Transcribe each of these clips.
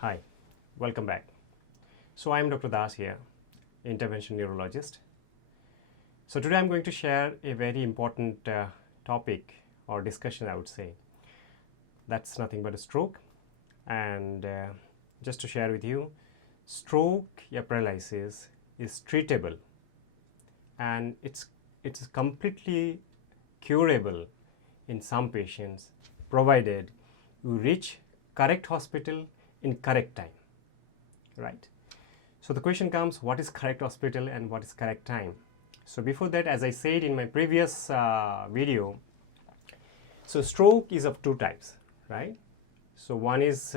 Hi, welcome back. So I am Dr. Das here, intervention neurologist. So today I'm going to share a very important topic or discussion, I would say. That's nothing but a stroke. And just to share with you, stroke or paralysis is treatable and it's completely curable in some patients provided you reach correct hospital in correct time, right? So the question comes, what is correct hospital and what is correct time? So before that, as I said in my previous video, so stroke is of two types, right? So one is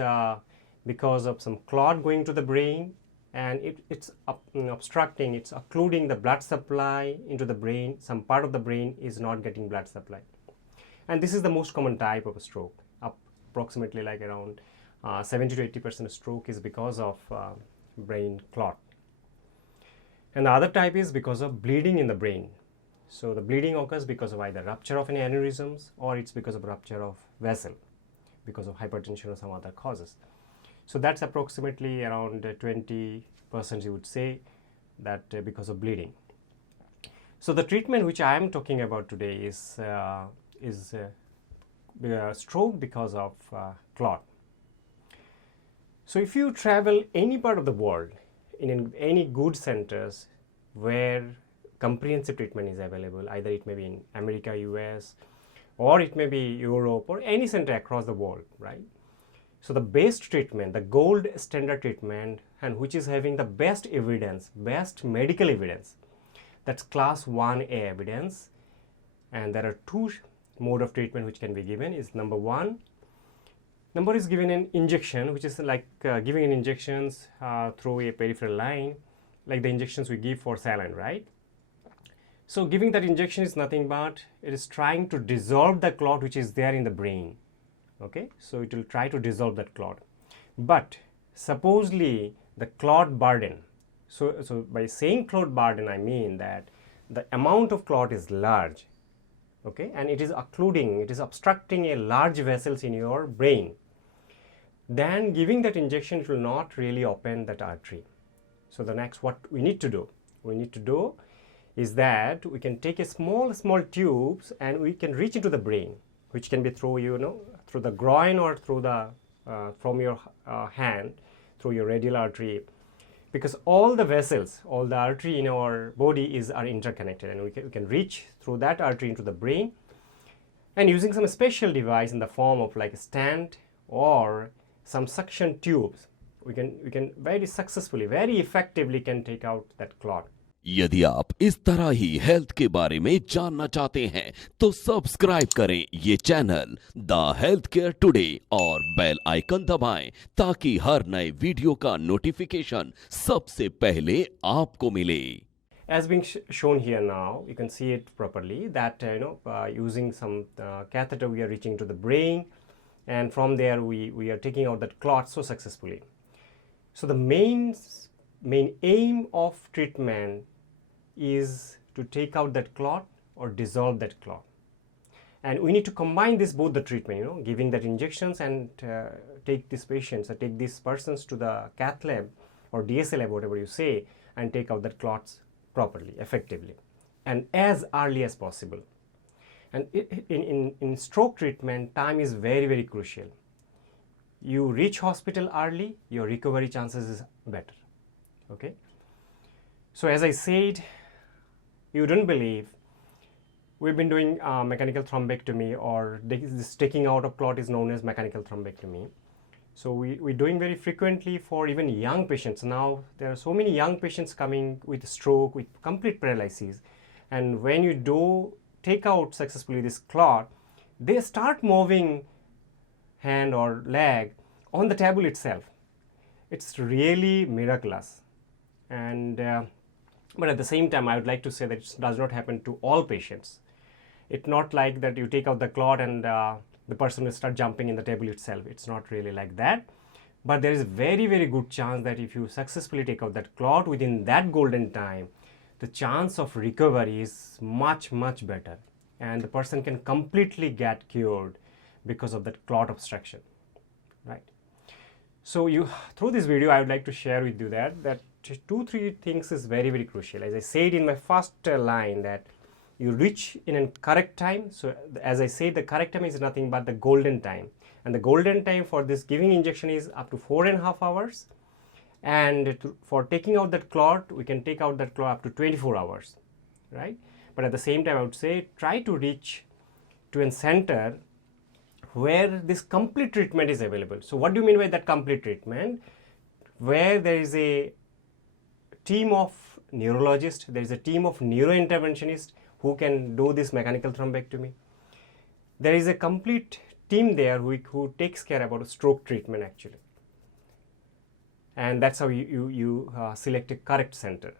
because of some clot going to the brain and it's obstructing, it's occluding the blood supply into the brain. Some part of the brain is not getting blood supply. And this is the most common type of a stroke. Approximately like around 70 to 80% of stroke is because of brain clot. And the other type is because of bleeding in the brain. So the bleeding occurs because of either rupture of any aneurysms or it's because of rupture of vessel, because of hypertension or some other causes. So that's approximately around 20% you would say that because of bleeding. So the treatment which I am talking about today is stroke because of clot. So if you travel any part of the world in any good centers where comprehensive treatment is available, either it may be in America, US, or it may be Europe or any center across the world, right? So the best treatment, the gold standard treatment, and which is having the best evidence, best medical evidence, that's class 1A evidence. And there are two mode of treatment which can be given. Is number is given an injection, which is like giving an injections through a peripheral line, like the injections we give for saline, right? So giving that injection is nothing but it is trying to dissolve the clot which is there in the brain. Okay, so it will try to dissolve that clot. But supposedly the clot burden, so by saying clot burden, I mean that the amount of clot is large, okay, and it is occluding, it is obstructing a large vessels in your brain. Then giving that injection, it will not really open that artery. So the next, what we need to do is that we can take a small tubes and we can reach into the brain, which can be through through the groin or through the from your hand through your radial artery, because all the vessels, all the artery in our body are interconnected, and we can reach through that artery into the brain, and using some special device in the form of like a stent or some suction tubes, we can very successfully, very effectively can take out that clot. यदि आप इस तरह ही health के बारे में जानना चाहते हैं तो सब्सक्राइब करें ये channel the health care today और बेल आइकन दबाएं ताकि हर नए वीडियो का नोटिफिकेशन सबसे पहले आपको मिले. As being shown here now, you can see it properly that using some catheter we are reaching to the brain, and from there we are taking out that clot so successfully. So the main aim of treatment is to take out that clot or dissolve that clot, and we need to combine both the treatment, giving that injections and take these patients or take these persons to the cath lab or DSA lab, whatever you say, and take out that clots properly, effectively, and as early as possible. And in stroke treatment, time is very, very crucial. You reach hospital early, your recovery chances is better. Okay. So as I said, you don't believe, we've been doing mechanical thrombectomy, or this taking out of clot is known as mechanical thrombectomy. So we're doing very frequently for even young patients. Now there are so many young patients coming with stroke, with complete paralysis, and when you do take out successfully this clot, they start moving hand or leg on the table itself. It's really miraculous. And but at the same time, I would like to say that it does not happen to all patients. It's not like that you take out the clot and the person will start jumping in the table itself. It's not really like that. But there is a very, very good chance that if you successfully take out that clot within that golden time, the chance of recovery is much, much better. And the person can completely get cured because of that clot obstruction, right? So through this video, I would like to share with you that 2-3 things is very, very crucial. As I said in my first line, that you reach in a correct time. So as I said, the correct time is nothing but the golden time. And the golden time for this giving injection is up to 4.5 hours. And for taking out that clot, we can take out that clot up to 24 hours, right? But at the same time, I would say try to reach to a center where this complete treatment is available. So what do you mean by that complete treatment? Where there is a team of neurologists, there is a team of neurointerventionists who can do this mechanical thrombectomy. There is a complete team there who takes care about stroke treatment actually. And that's how you select a correct center,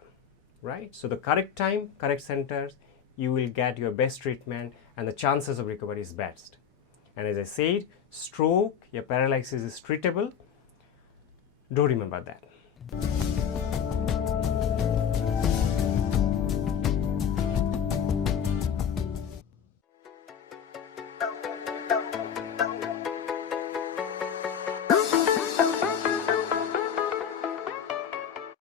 right? So the correct time, correct centers, you will get your best treatment and the chances of recovery is best. And as I said, stroke, your paralysis is treatable. Do remember that.